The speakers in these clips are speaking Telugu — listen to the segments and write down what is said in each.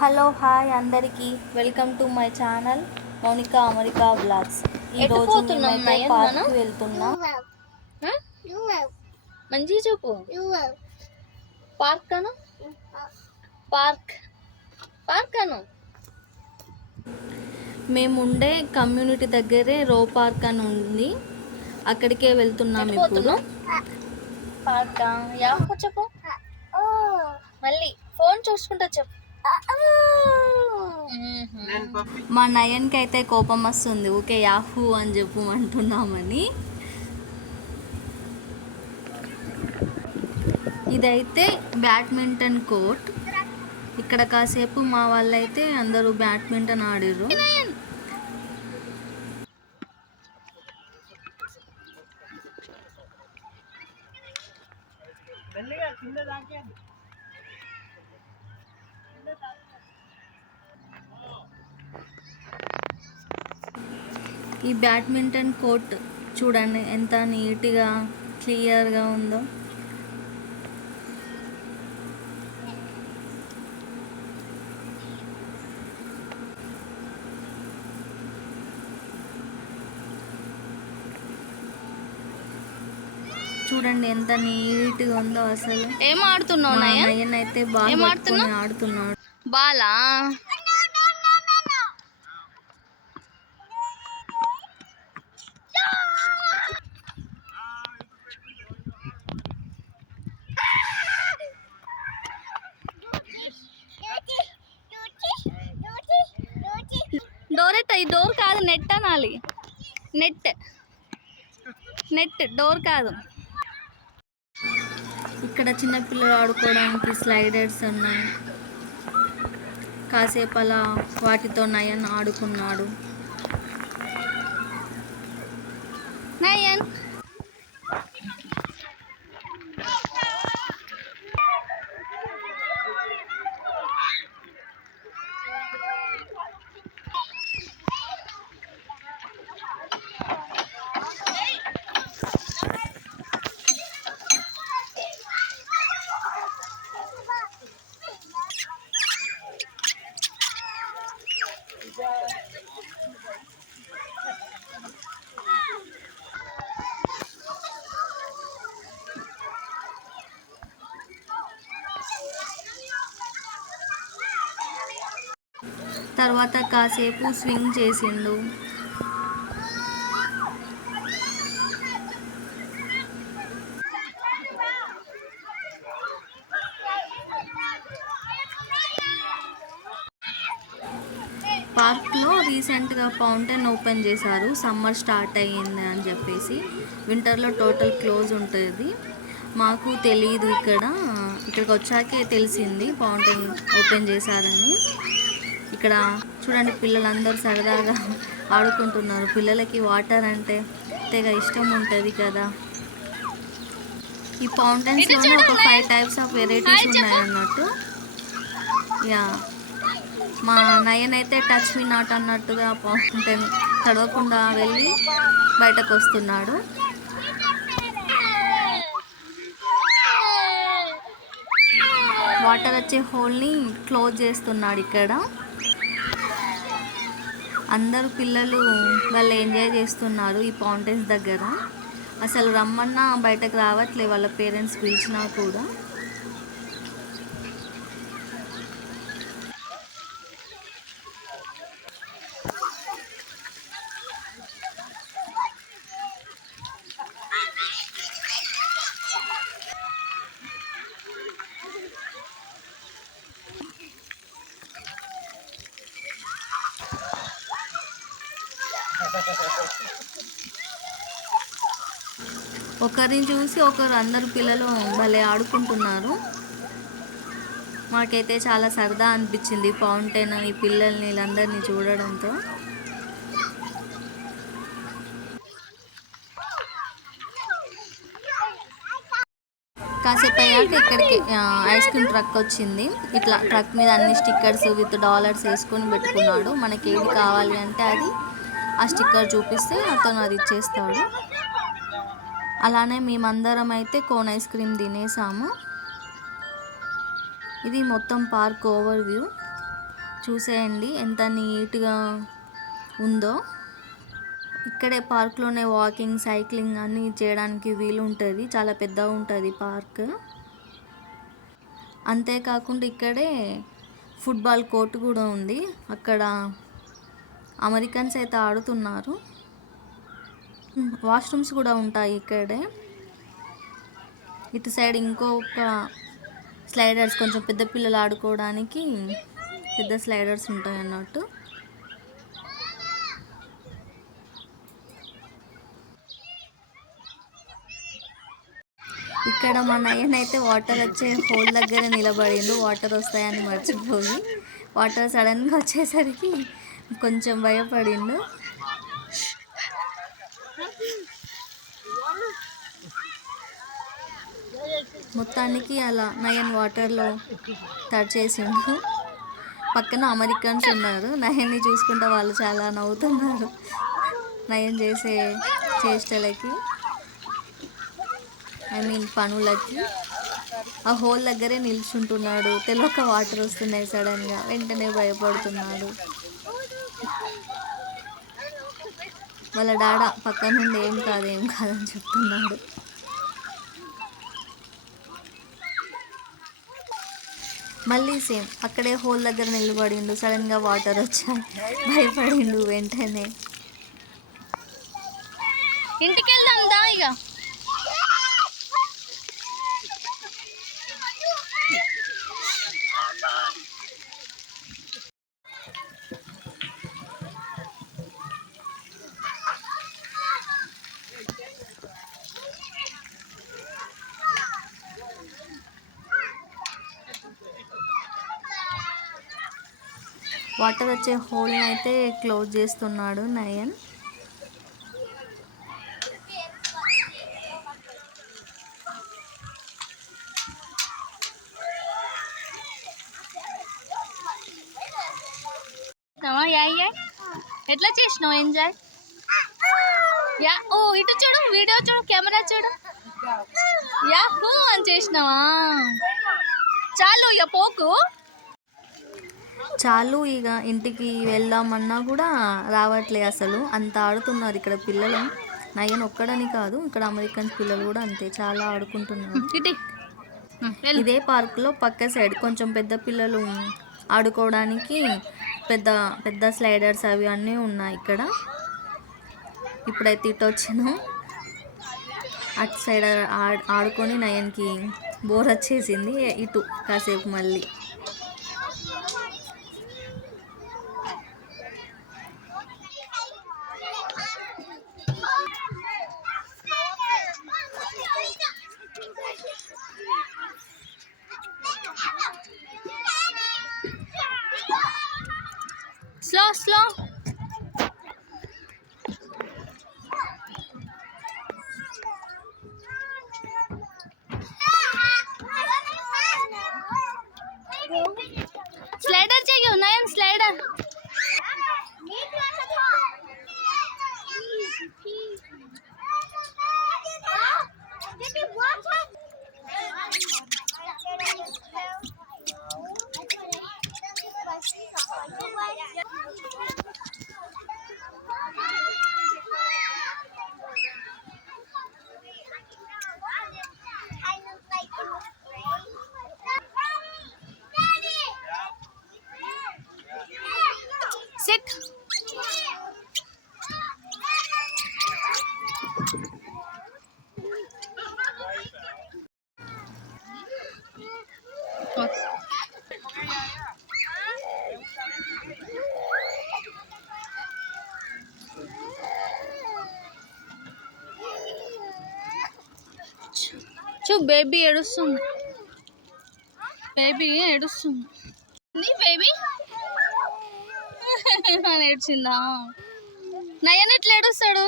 హలో హాయ్ అందరికీ welcome to my channel Mounika America vlogs. ఈరోజు మేమైతే పార్క్కి వెళ్తున్నాం. మంచిగా చెప్పు. పార్క్ అను. పార్క్ పార్క్ అను. మేముండే కమ్యూనిటీ దగ్గరే రో పార్క్ అని ఉంది, అక్కడికే వెళ్తున్నాం ఇప్పుడు. పార్క్ చెప్పు. మళ్ళీ ఫోన్ చూసుకుంటా చెప్పు. మా నయన్కి అయితే కోపం వస్తుంది, ఓకే యాహూ అని చెప్పు అంటున్నామని. ఇదైతే బ్యాడ్మింటన్ కోర్ట్. ఇక్కడ కాసేపు మా వాళ్ళైతే అందరూ బ్యాడ్మింటన్ ఆడిర్రు. ఈ బ్యాడ్మింటన్ కోర్ట్ చూడండి ఎంత నీట్గా క్లియర్గా ఉందో. చూడండి ఎంత నీట్గా ఉందో అసలు. ఏం ఆడుతున్నావు నయన్ అయితే బాగా ఆడుతున్నాడు. బాలా డోరెట్. ఈ డోర్ కాదు, నెట్ అనాలి. నెట్ నెట్ డోర్ కాదు. ఇక్కడ చిన్నపిల్లలు ఆడుకోవడానికి స్లైడర్స్ ఉన్నాయి. కాసేపు అలా వాటితో నయన్ ఆడుకున్నాడు. నయన్ తర్వాత కాసేపు స్వింగ్ చేసిండు. పార్క్లో రీసెంట్గా ఫౌంటైన్ ఓపెన్ చేశారు, సమ్మర్ స్టార్ట్ అయ్యింది అని చెప్పేసి. వింటర్లో టోటల్ క్లోజ్ ఉంటుంది. మాకు తెలియదు, ఇక్కడికి వచ్చాకే తెలిసింది ఫౌంటైన్ ఓపెన్ చేశారని. ఇక్కడ చూడండి పిల్లలందరూ సరదాగా ఆడుకుంటున్నారు. పిల్లలకి వాటర్ అంటే తెగ ఇష్టం ఉంటుంది కదా. ఈ ఫౌంటైన్స్లోనే ఒక 5 టైప్స్ ఆఫ్ వెరైటీస్ ఉన్నాయి అన్నట్టు. యా మా నయన్ అయితే టచ్ మీ నాట్ అన్నట్టుగా ఫౌంటైన్ తడవకుండా వెళ్ళి బయటకు వస్తున్నాడు. వాటర్ వచ్చే హోల్ని క్లోజ్ చేస్తున్నాడు ఇక్కడ. అందరూ పిల్లలు వాళ్ళు ఎంజాయ్ చేస్తున్నారు ఈ ఫౌంటైన్స్ దగ్గర. అసలు రమ్మన్నా బయటకు రావట్లే, వాళ్ళ పేరెంట్స్ పిలిచినా కూడా. ఒకరిని చూసి ఒకరు అందరు పిల్లలు భలే ఆడుకుంటున్నారు. మాకైతే చాలా సరదా అనిపించింది ఫౌంటైన్ ఈ పిల్లల్ని వీళ్ళందరినీ చూడడంతో. కాసేపు అయ్యాక ఇక్కడికి ఐస్ క్రీమ్ ట్రక్ వచ్చింది. ఇట్లా ట్రక్ మీద అన్ని స్టిక్కర్స్ విత్ డాలర్స్ వేసుకొని పెట్టుకున్నాడు. మనకి ఏది కావాలి అంటే అది ఆ స్టిక్కర్ చూపిస్తే అతను అది ఇచ్చేస్తాడు. అలానే మేమందరం అయితే కోన్ ఐస్ క్రీమ్ తినేసాము. ఇది మొత్తం పార్క్ ఓవర్ వ్యూ. చూసేయండి ఎంత నీట్గా ఉందో. ఇక్కడే పార్క్లోనే వాకింగ్, సైక్లింగ్ అన్నీ చేయడానికి వీలు ఉంటుంది. చాలా పెద్దగా ఉంటుంది పార్క్. అంతేకాకుండా ఇక్కడే ఫుట్బాల్ కోర్టు కూడా ఉంది. అక్కడ అమెరికన్స్ అయితే ఆడుతున్నారు. వాష్రూమ్స్ కూడా ఉంటాయి ఇక్కడే. ఇటు సైడ్ ఇంకొక స్లైడర్స్, కొంచెం పెద్ద పిల్లలు ఆడుకోవడానికి పెద్ద స్లైడర్స్ ఉంటాయి అన్నట్టు. ఇక్కడ మా నయన్ అయితే వాటర్ వచ్చే హోల్ దగ్గర నిలబడిండు, వాటర్ వస్తాయని మర్చిపోయి. వాటర్ సడన్గా వచ్చేసరికి కొంచెం భయపడిండు. మొత్తానికి అలా నయన్ వాటర్లో తడిచేసిండు. పక్కన అమెరికన్స్ ఉన్నారు. నయన్ని చూసుకుంటే వాళ్ళు చాలా నవ్వుతున్నారు నయన్ చేసే చేష్టలకి, పనులకి. ఆ హోల్ దగ్గరే నిల్చుంటున్నాడు. తెలొక వాటర్ వస్తున్నాయి సడన్గా, వెంటనే భయపడుతున్నాడు. వాళ్ళ డాడా పక్క నుండి ఏం కాదని చెప్తున్నాడు. మళ్ళీ సేమ్ అక్కడే హోల్ దగ్గర నిలబడిండు. సడన్గా వాటర్ వచ్చాయి, భయపడిండు వెంటనే. ఇంటికి వెళ్దాం దా ఇక. వాటర్ వచ్చే హోల్ని అయితే క్లోజ్ చేస్తున్నాడు నయన్. ఎట్లా చేసినావు ఎంజాయ్? ఓ ఇటు చూడు, వీడియో చూడు, కెమెరా చూడు. హూ అని చేసినావా? చాలు ఇక పోకు. చాలు ఇక ఇంటికి వెళ్దామన్నా కూడా రావట్లే అసలు. అంత ఆడుతున్నారు ఇక్కడ పిల్లలు. నయన్ ఒక్కడని కాదు, ఇక్కడ అమెరికన్ పిల్లలు కూడా అంతే, చాలా ఆడుకుంటున్నారు. ఇదే పార్క్లో పక్క సైడ్ కొంచెం పెద్ద పిల్లలు ఆడుకోవడానికి పెద్ద పెద్ద స్లైడర్స్ అవి అన్నీ ఉన్నాయి ఇక్కడ. ఇప్పుడైతే ఇటు వచ్చినాం. అటు సైడ్ ఆడుకొని నయన్కి బోర్ వచ్చేసింది. ఇటు కాసేపు మళ్ళీ. స్లో स्लाइडर चाहिए नयन स्लाइडर sit చూ బేబీ ఏడుస్తుంది బేబీ బేబీ ఏడ్చిందా నయన్ ఎట్లా ఏడుస్తాడు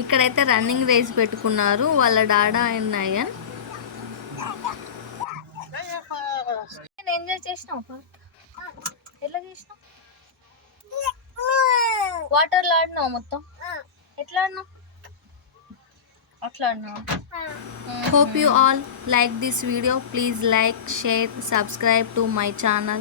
ఇక్కడైతే రన్నింగ్ రేస్ పెట్టుకున్నారు వాళ్ళ డాడా అండ్ నయన్. ఎంజాయ్ చేసినావు పార్క్? ఎట్లా చేసినావు? వాటర్లో ఆడినావు మొత్తం? ఎట్లా ఆడినావు? అట్లా ఆడినావు. Hope you all like this video. Please like, share, subscribe to my channel.